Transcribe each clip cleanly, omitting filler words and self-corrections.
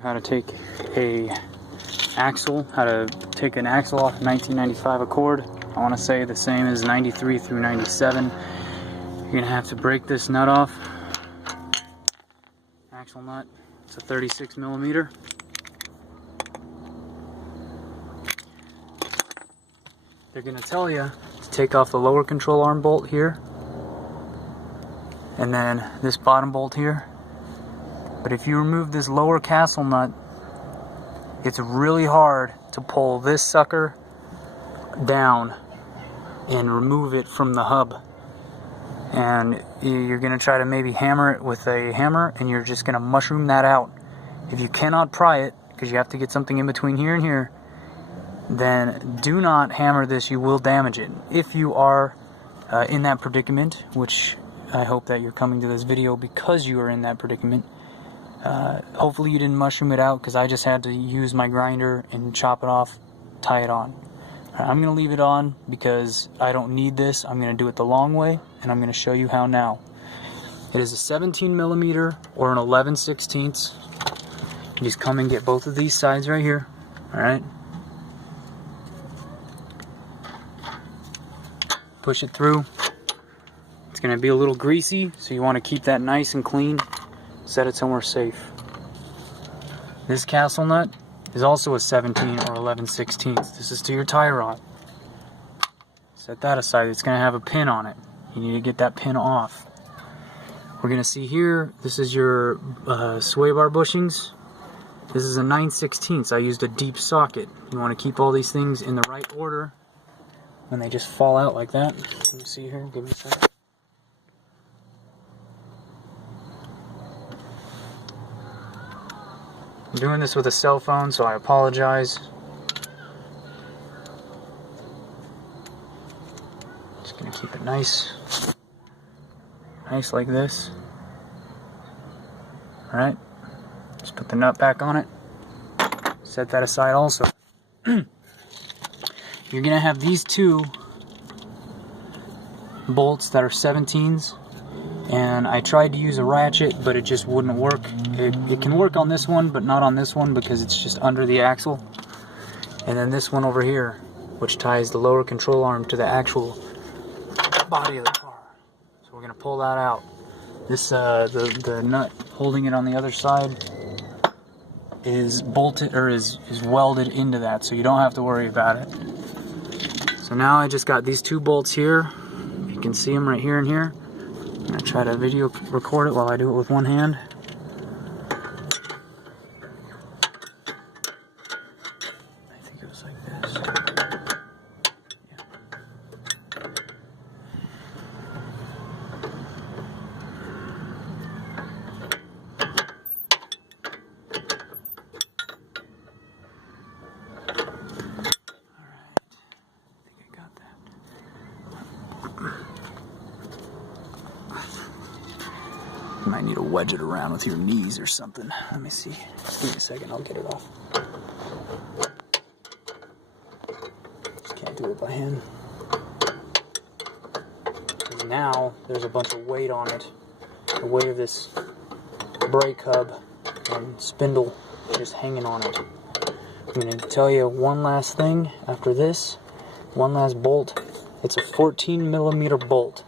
How to take an axle off a 1995 Accord. I want to say the same as 93 through 97. You're going to have to break this nut off. Axle nut. It's a 36 millimeter. They're going to tell you to take off the lower control arm bolt here, and then this bottom bolt here. But if you remove this lower castle nut, it's really hard to pull this sucker down and remove it from the hub. And you're going to try to maybe hammer it with a hammer, and you're just going to mushroom that out. If you cannot pry it, because you have to get something in between here and here, then do not hammer this. You will damage it. If you are in that predicament, which I hope that you're coming to this video because you are in that predicament, hopefully you didn't mushroom it out, because I just had to use my grinder and chop it off, tie it on. I'm going to leave it on because I don't need this. I'm going to do it the long way, and I'm going to show you how now. It is a 17 millimeter or an 11/16. You just come and get both of these sides right here. Alright. Push it through. It's going to be a little greasy, so you want to keep that nice and clean. Set it somewhere safe. This castle nut is also a 17 or 11/16. This is to your tie rod. Set that aside. It's going to have a pin on it. You need to get that pin off. We're going to see here, this is your sway bar bushings. This is a 9/16. I used a deep socket. You want to keep all these things in the right order when they just fall out like that. Let me see here. Give me a second. I'm doing this with a cell phone, so I apologize. Just gonna keep it nice like this. Alright, just put the nut back on it. Set that aside also. You're gonna have these two bolts that are 17s. And I tried to use a ratchet, but it just wouldn't work. It can work on this one, but not on this one because it's just under the axle. And then this one over here, which ties the lower control arm to the actual body of the car. So we're gonna pull that out. This the nut holding it on the other side is bolted, or is welded into that, so you don't have to worry about it. So now I just got these two bolts here. You can see them right here and here. I'm going to try to video record it while I do it with one hand. I think it was like this. Yeah. Alright. I think I got that. You might need to wedge it around with your knees or something. Let me see. Just give me a second, I'll get it off. Just can't do it by hand. Because now there's a bunch of weight on it. The weight of this brake hub and spindle just hanging on it. I'm going to tell you one last thing after this. One last bolt. It's a 14 millimeter bolt.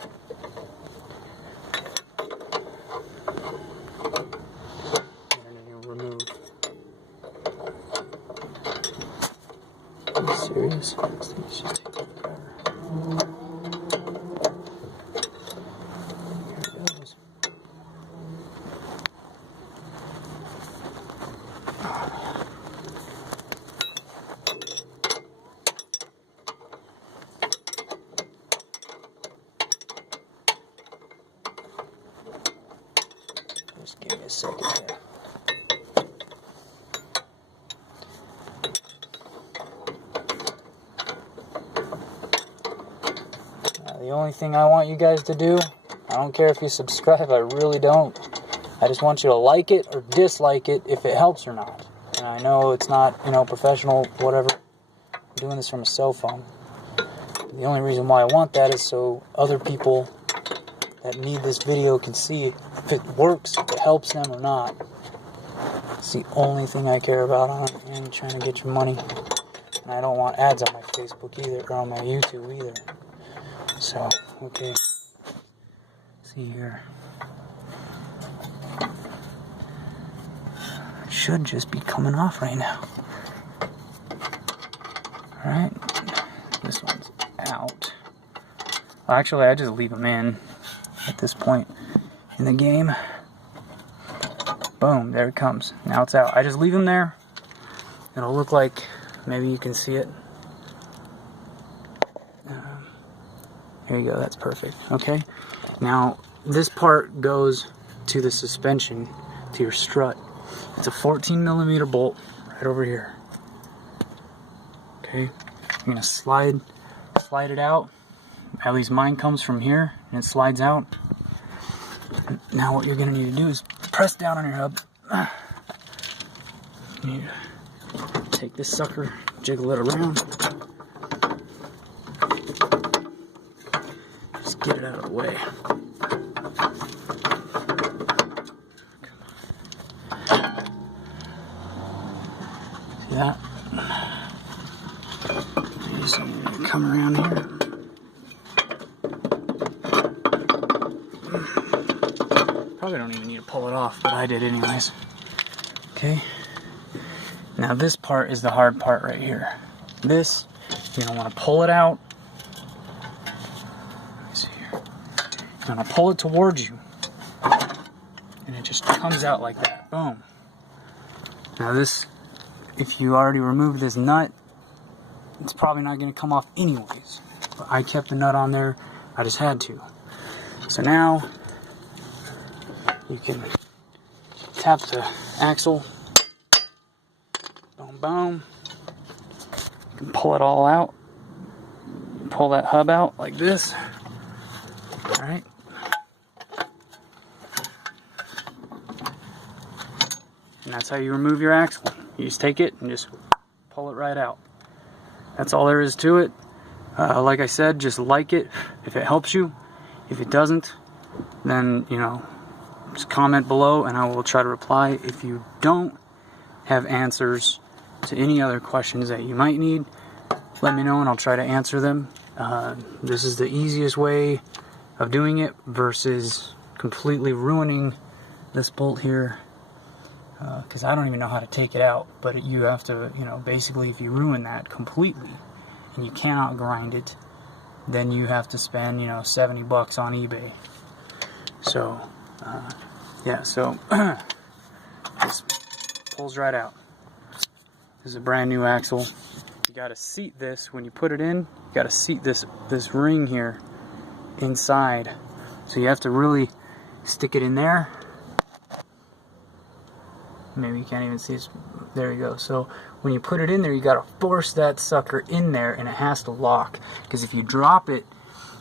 Are you serious? This thing's just taking forever. Here it goes. Just give me a second here. The only thing I want you guys to do, I don't care if you subscribe, I really don't. I just want you to like it or dislike it if it helps or not. And I know it's not, professional, whatever. I'm doing this from a cell phone. The only reason why I want that is so other people that need this video can see if it works, if it helps them or not. It's the only thing I care about on it, and trying to get your money. And I don't want ads on my Facebook either, or on my YouTube either. So, okay. See here. It should just be coming off right now. Alright. This one's out. Well, actually, I just leave them in at this point in the game. Boom, there it comes. Now it's out. I just leave them there. It'll look like, maybe you can see it. Here you go, that's perfect. Okay, now this part goes to the suspension, to your strut. It's a 14mm bolt right over here. Okay, I'm gonna slide it out. At least mine comes from here and it slides out. Now what you're gonna need to do is press down on your hub. You take this sucker, jiggle it around. Just get it out of the way. See that? Just come around here. Probably don't even need to pull it off, but I did anyways. Okay. Now this part is the hard part right here. This, you don't want to pull it out. Let me see here. You want to pull it towards you. And it just comes out like that. Boom. Now this, if you already removed this nut, it's probably not going to come off anyways. But I kept the nut on there. I just had to. So now you can tap the axle. Boom, boom. You can pull it all out. Pull that hub out like this. Alright. And that's how you remove your axle. You just take it and just pull it right out. That's all there is to it. Like I said, just like it if it helps you. If it doesn't, then, you know, just comment below and I will try to reply. If you don't have answers to any other questions that you might need, let me know and I'll try to answer them. This is the easiest way of doing it versus completely ruining this bolt here, because I don't even know how to take it out. But you have to, you know, basically if you ruin that completely and you cannot grind it, then you have to spend, you know, 70 bucks on eBay. So yeah, so this pulls right out. This is a brand new axle. You gotta seat this when you put it in. You gotta seat this ring here inside. So you have to really stick it in there. Maybe you can't even see it. There you go. So when you put it in there, you gotta force that sucker in there, and it has to lock. Because if you drop it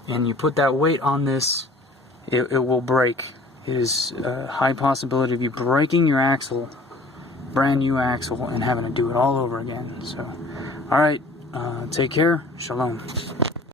and you put that weight on this, it will break. It is a high possibility of you breaking your axle, brand new axle, and having to do it all over again. So, alright, take care. Shalom.